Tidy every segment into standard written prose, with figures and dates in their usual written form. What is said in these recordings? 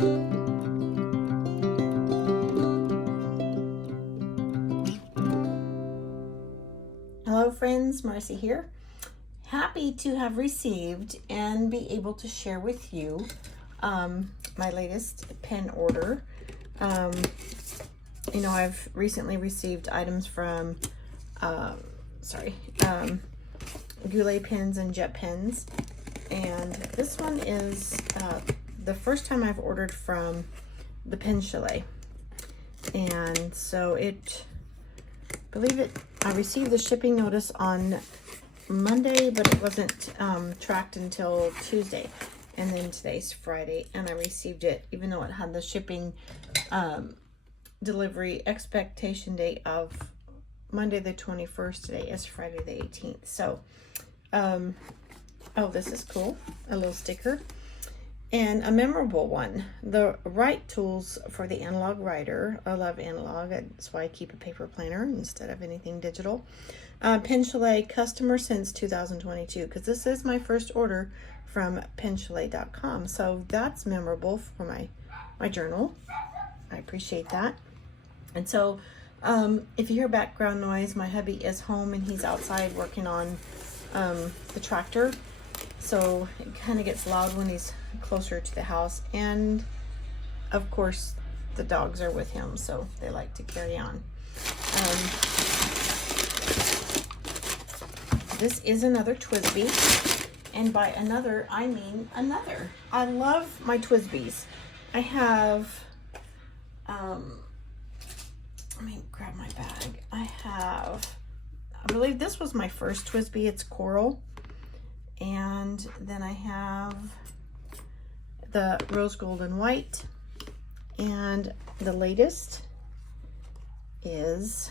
Hello friends, Marcy here. Happy to have received and be able to share with you my latest pen order. You know, I've recently received items from Goulet pens and jet pens, and this one is the first time I've ordered from the Pen Chalet. And so I received the shipping notice on Monday, but it wasn't tracked until Tuesday, and then today's Friday, and I received it even though it had the shipping delivery expectation date of Monday the 21st. Today is Friday the 18th. So oh, this is cool, a little sticker and a memorable one. The write tools for the analog writer. I love analog, that's why I keep a paper planner instead of anything digital. Pen Chalet customer since 2022, because this is my first order from penchalet.com, so that's memorable for my journal. I appreciate that. And so if you hear background noise, my hubby is home and he's outside working on the tractor, so it kind of gets loud when he's closer to the house, and of course the dogs are with him, so they like to carry on. This is another TWSBI, and by another I mean another. I love my TWSBIs. I have let me grab my bag. I believe this was my first TWSBI. It's coral. And then I have the rose gold and white. And the latest is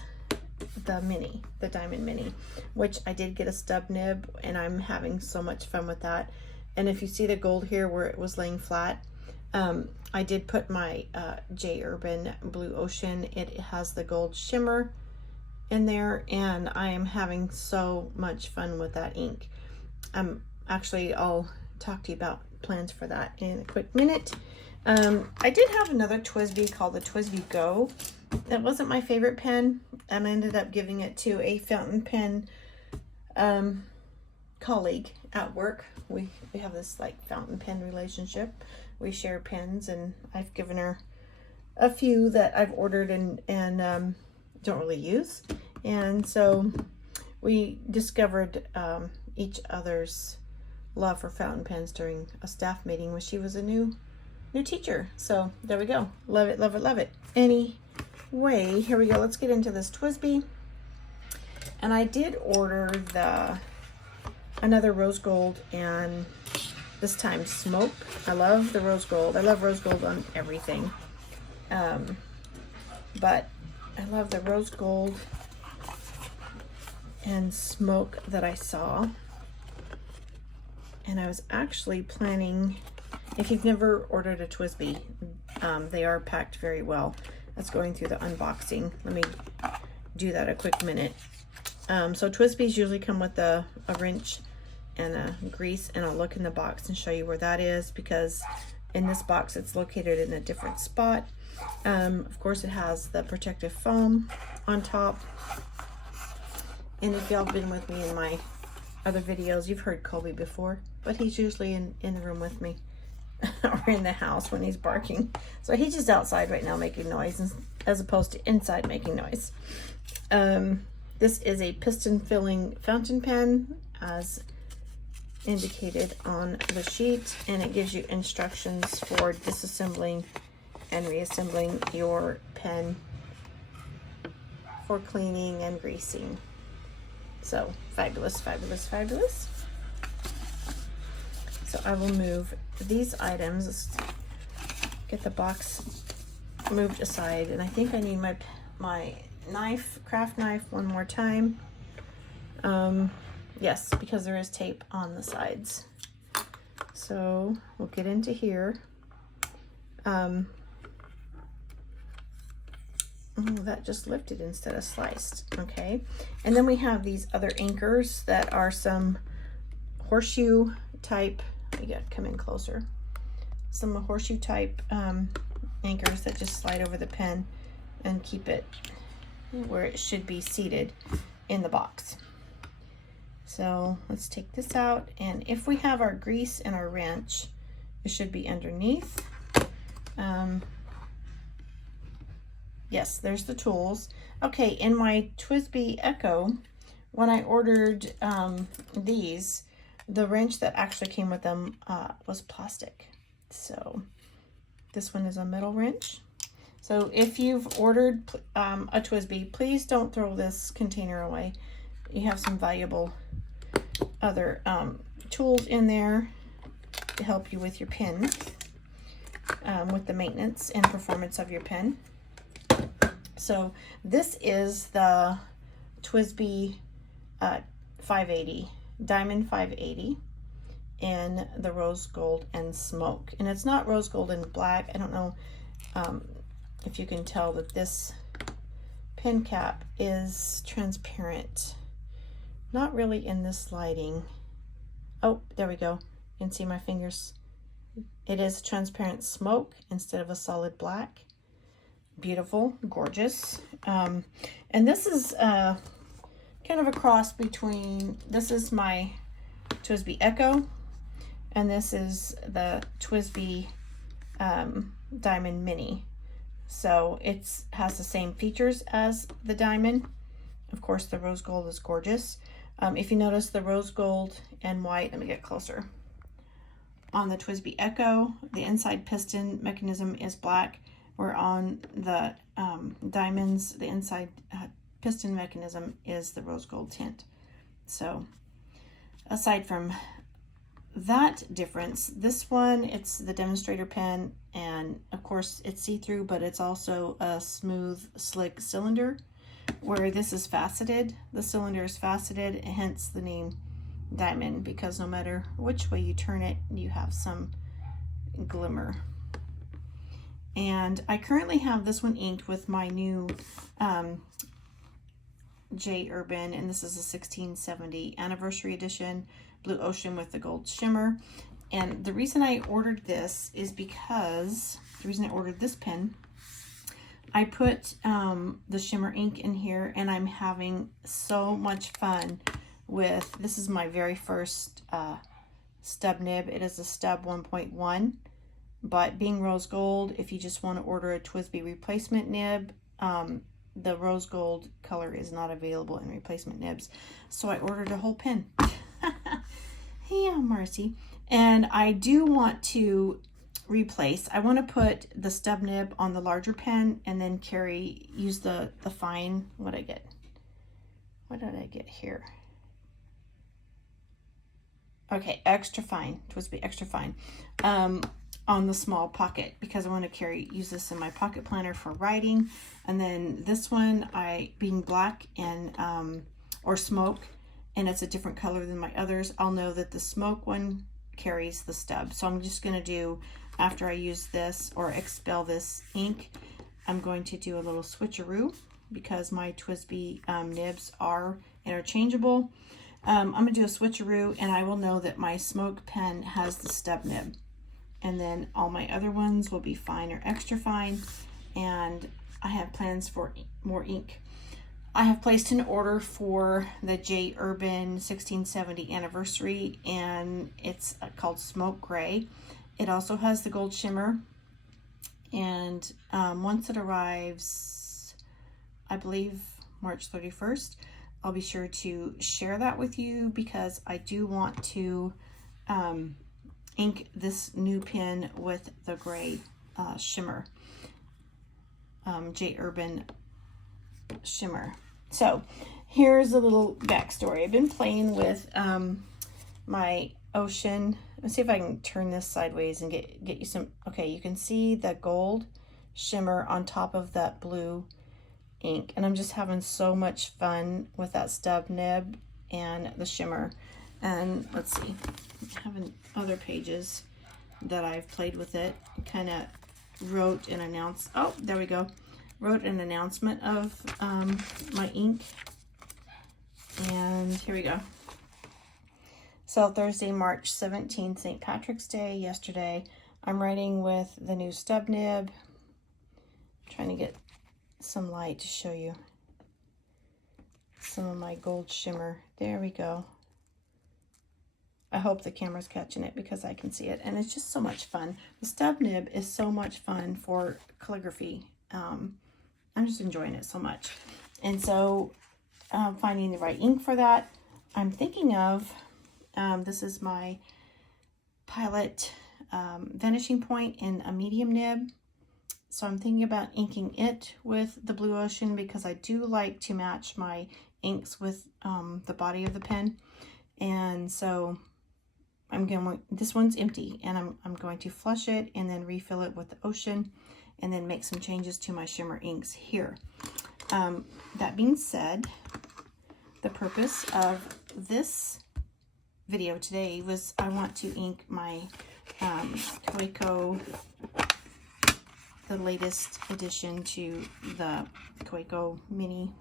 the mini, the diamond mini, which I did get a stub nib, and I'm having so much fun with that. And if you see the gold here where it was laying flat, I did put my J Urban Blue Ocean. It has the gold shimmer in there, and I am having so much fun with that ink. Actually, I'll talk to you about plans for that in a quick minute. I did have another TWSBI called the TWSBI Go. That wasn't my favorite pen. I ended up giving it to a fountain pen colleague at work. We have this like fountain pen relationship. We share pens, and I've given her a few that I've ordered and don't really use. And so we discovered each other's love for fountain pens during a staff meeting when she was a new teacher. So there we go. Love it, love it, love it. Anyway, here we go. Let's get into this TWSBI. And I did order another rose gold, and this time smoke. I love the rose gold. I love rose gold on everything. But I love the rose gold and smoke that I saw. And I was actually planning, if you've never ordered a TWSBI, they are packed very well. That's going through the unboxing. Let me do that a quick minute. So TWSBIs usually come with a wrench and a grease, and I'll look in the box and show you where that is, because in this box it's located in a different spot. Of course, it has the protective foam on top. And if y'all been with me in my other videos, you've heard Colby before, but he's usually in the room with me or in the house when he's barking. So he's just outside right now making noise as opposed to inside making noise. This is a piston filling fountain pen as indicated on the sheet, and it gives you instructions for disassembling and reassembling your pen for cleaning and greasing. So fabulous, fabulous, fabulous. So I will move these items. Let's get the box moved aside, and I think I need my knife, craft knife, one more time. Yes, because there is tape on the sides. So we'll get into here. Oh, that just lifted instead of sliced. Okay. And then we have these other anchors that are some horseshoe type. You got to come in closer. some horseshoe type anchors that just slide over the pen and keep it where it should be seated in the box. So let's take this out, and if we have our grease and our wrench, it should be underneath. Yes, there's the tools. Okay, in my TWSBI Echo, when I ordered these, the wrench that actually came with them was plastic. So this one is a metal wrench. So if you've ordered a TWSBI, please don't throw this container away. You have some valuable other tools in there to help you with your pen, with the maintenance and performance of your pen. So this is the TWSBI 580, Diamond 580 in the rose gold and smoke. And it's not rose gold and black. I don't know if you can tell that this pen cap is transparent. Not really in this lighting. Oh, there we go. You can see my fingers. It is transparent smoke instead of a solid black. Beautiful, gorgeous. And this is kind of a cross between, this is my TWSBI Echo, and this is the TWSBI Diamond Mini. So it has the same features as the Diamond. Of course, the rose gold is gorgeous. If you notice the rose gold and white, let me get closer. On the TWSBI Echo, the inside piston mechanism is black, where on the Diamonds, the inside piston mechanism is the rose gold tint. So aside from that difference, this one, it's the demonstrator pen, and of course it's see-through, but it's also a smooth, slick cylinder, where this is faceted. The cylinder is faceted, hence the name Diamond, because no matter which way you turn it, you have some glimmer. And I currently have this one inked with my new J Urban, and this is a 1670 anniversary edition, Blue Ocean with the gold shimmer. And the reason I ordered this is because, the reason I ordered this pen, I put the shimmer ink in here, and I'm having so much fun with, this is my very first stub nib. It is a stub 1.1, but being rose gold, if you just want to order a TWSBI replacement nib, the rose gold color is not available in replacement nibs. So I ordered a whole pen. Yeah, mercy. And I do want to replace, I want to put the stub nib on the larger pen and then use the fine, what did I get here? Okay, extra fine, TWSBI extra fine, on the small pocket, because I want to use this in my pocket planner for writing. And then this one, being black and or smoke, and it's a different color than my others, I'll know that the smoke one carries the stub. So I'm just going to do, after I use this or expel this ink, I'm going to do a little switcheroo, because my TWSBI nibs are interchangeable. I'm going to do a switcheroo, and I will know that my smoke pen has the stub nib. And then all my other ones will be fine or extra fine, and I have plans for more ink. I have placed an order for the J Urban 1670 anniversary, and it's called Smoke Gray. It also has the gold shimmer, and once it arrives, I believe March 31st, I'll be sure to share that with you, because I do want to ink this new pen with the gray shimmer, J Urban shimmer. So here's a little backstory. I've been playing with my Ocean. Let's see if I can turn this sideways and get you some. Okay, you can see the gold shimmer on top of that blue ink, and I'm just having so much fun with that stub nib and the shimmer. And let's see, I'm having other pages that I've played with it. Kind of wrote an wrote an announcement of my ink, and here we go. So Thursday, March 17th, St. Patrick's Day, yesterday, I'm writing with the new stub nib. I'm trying to get some light to show you some of my gold shimmer. There we go. I hope the camera's catching it because I can see it, and it's just so much fun. The stub nib is so much fun for calligraphy. I'm just enjoying it so much. And so finding the right ink for that, I'm thinking of, this is my Pilot vanishing point in a medium nib. So I'm thinking about inking it with the Blue Ocean because I do like to match my inks with the body of the pen. And so this one's empty, and I'm going to flush it and then refill it with the Ocean, and then make some changes to my shimmer inks here. That being said, the purpose of this video today was I want to ink my Kaweco, the latest addition to the Kaweco mini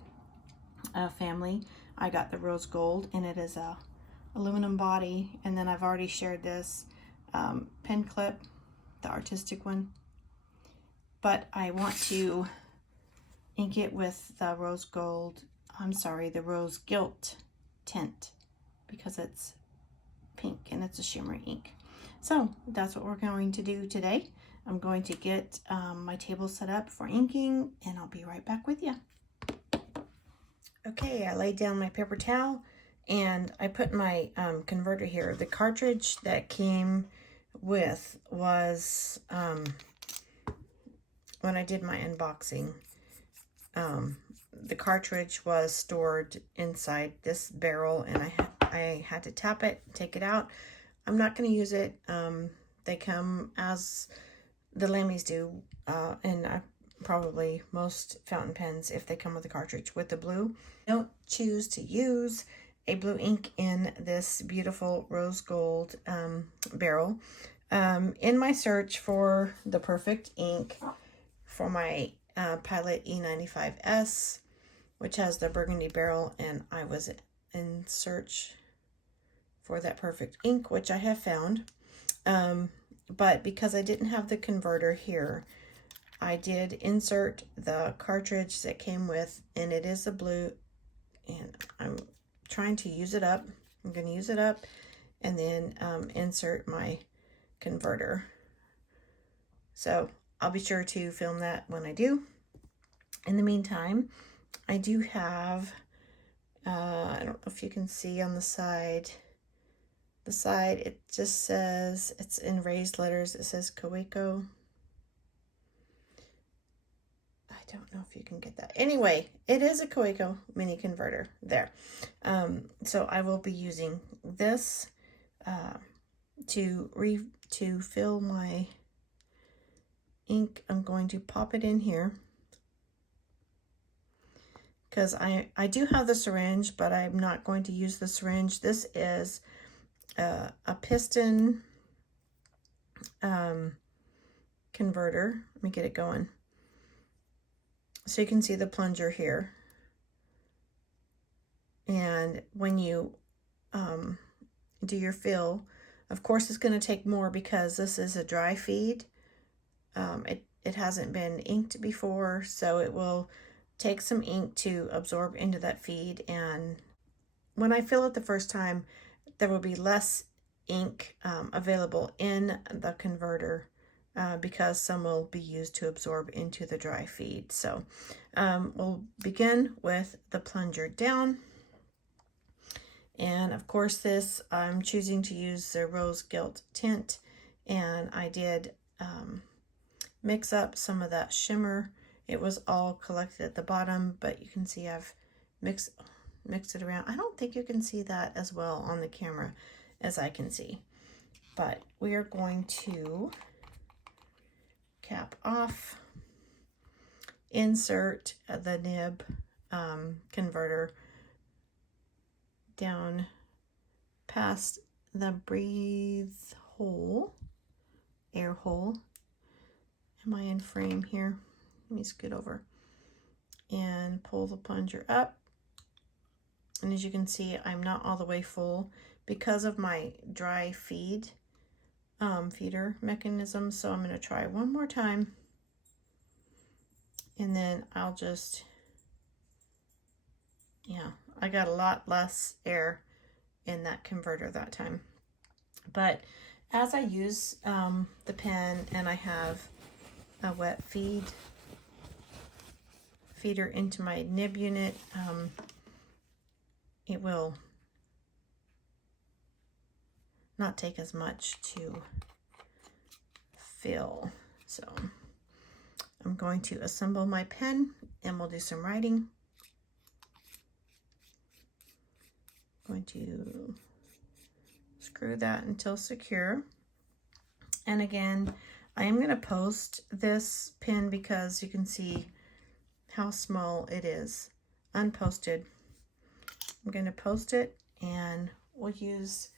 family. I got the Rose Gold, and it is a aluminum body, and then I've already shared this pen clip, the artistic one, but I want to ink it with the Rose Gold, the Rose Gilt tint, because it's pink and it's a shimmery ink. So that's what we're going to do today. I'm going to get my table set up for inking, and I'll be right back with you. Okay, I laid down my paper towel and I put my converter here. The cartridge that came with was, when I did my unboxing, the cartridge was stored inside this barrel, and I had to tap it, take it out. I'm not going to use it. They come as the Lammies do, and probably most fountain pens, if they come with a cartridge with the blue. Don't choose to use a blue ink in this beautiful rose gold barrel. In my search for the perfect ink for my Pilot E95S, which has the burgundy barrel, and I was in search for that perfect ink, which I have found. But because I didn't have the converter here, I did insert the cartridge that came with, and it is a blue, and I'm trying to use it up. I'm going to use it up and then insert my converter. So I'll be sure to film that when I do. In the meantime, I do have, I don't know if you can see on the side, it just says, it's in raised letters, it says Kaweco. I don't know if you can get that. Anyway, it is a Kaweco mini converter there. So I will be using this to fill my ink. I'm going to pop it in here because I do have the syringe, but I'm not going to use the syringe. This is a piston converter. Let me get it going. So you can see the plunger here. And when you do your fill, of course it's going to take more because this is a dry feed. It hasn't been inked before, so it will take some ink to absorb into that feed. And when I fill it the first time, there will be less ink available in the converter because some will be used to absorb into the dry feed. So we'll begin with the plunger down. And of course this, I'm choosing to use the Rose Gilt tint, and I did mix up some of that shimmer. It was all collected at the bottom, but you can see I've mixed it around. I don't think you can see that as well on the camera as I can see, but we are going to cap off, insert the nib converter down past the breathe hole, air hole. Am I in frame here? Let me scoot over and pull the plunger up. And as you can see, I'm not all the way full because of my dry feed. feeder mechanism. So I'm going to try one more time. And then I'll just, yeah, I got a lot less air in that converter that time. But as I use the pen and I have a wet feeder into my nib unit, it will not take as much to fill. So I'm going to assemble my pen and we'll do some writing. Going to screw that until secure. And again, I am going to post this pen because you can see how small it is unposted. I'm going to post it and we'll use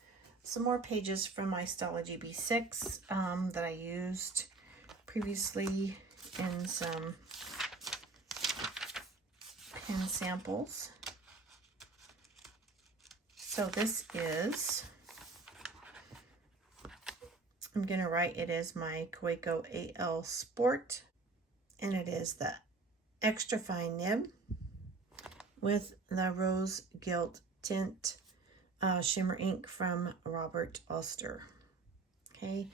some more pages from my Stalogy B6 that I used previously in some pen samples. So this is, I'm going to write, it is my Kaweco AL Sport, and it is the extra fine nib with the rose gilt tint shimmer ink from Robert Ulster. Okay,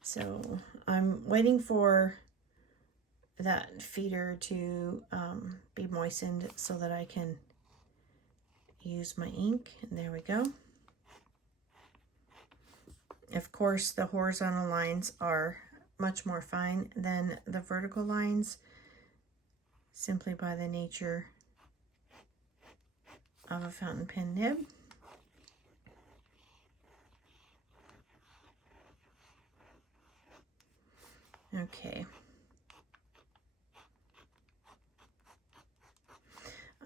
so I'm waiting for that feeder to be moistened so that I can use my ink. And there we go. Of course, the horizontal lines are much more fine than the vertical lines, simply by the nature of a fountain pen nib. Okay.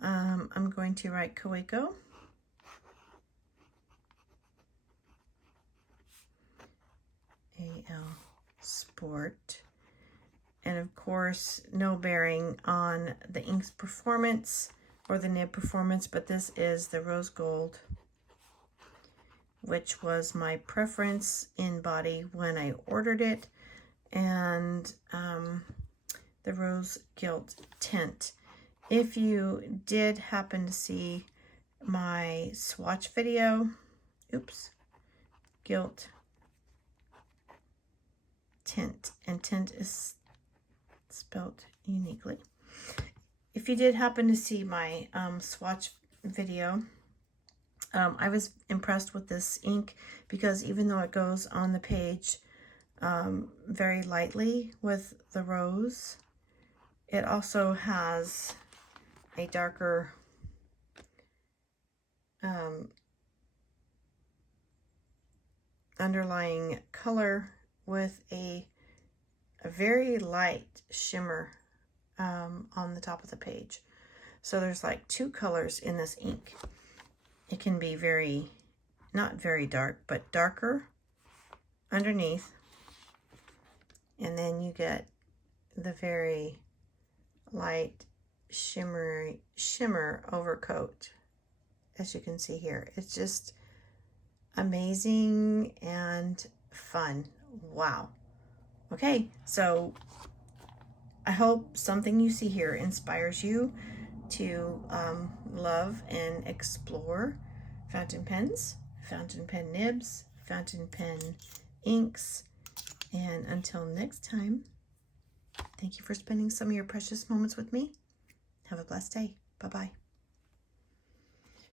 I'm going to write Kaweco. AL Sport. And of course, no bearing on the ink's performance or the nib performance, but this is the rose gold, which was my preference in body when I ordered it, and the rose gilt tint. If you did happen to see my swatch video, gilt tint, and tint is spelled uniquely. If you did happen to see my swatch video, I was impressed with this ink because even though it goes on the page very lightly with the rose, it also has a darker underlying color with a very light shimmer on the top of the page. So there's like two colors in this ink. It can be very, not very dark, but darker underneath. And then you get the very light shimmer overcoat, as you can see here. It's just amazing and fun. Wow. Okay, so I hope something you see here inspires you to love and explore fountain pens, fountain pen nibs, fountain pen inks. And until next time, thank you for spending some of your precious moments with me. Have a blessed day. Bye-bye.